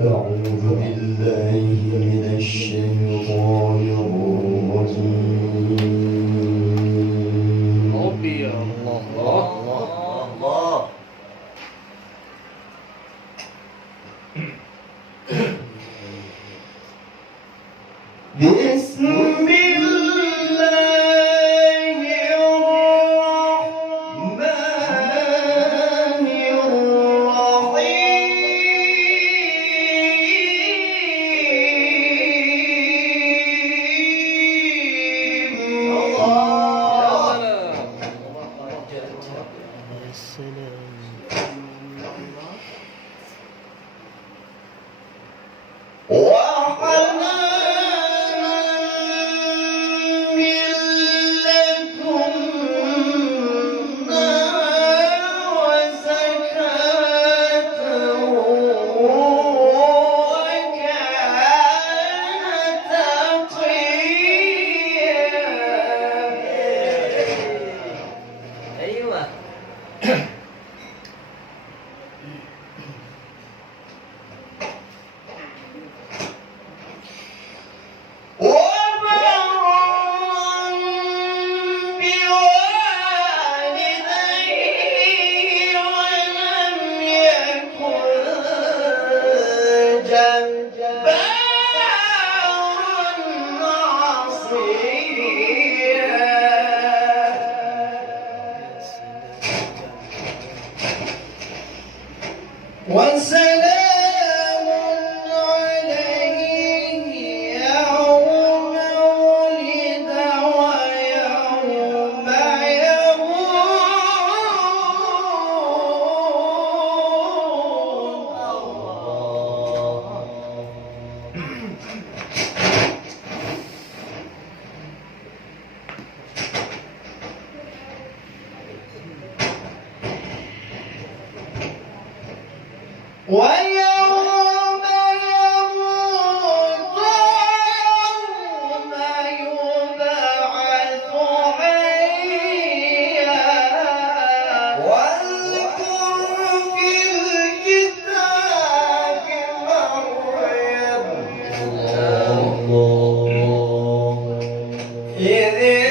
أعوذ بالله من الشيطان الرجيم. ربي يا الله الله. بسم الله الرحمن الرحيم. الله يا سلام. وحنانا من لدنا وزكاة وكان تقيا. ايوه. وبرا بوالديه ولم يكن جبارا عصيا. وسلام عليه يوم ولد ويوم يموت. ويوم يموت ويوم يبعث حيا. واذكر في الكتاب مريم إذ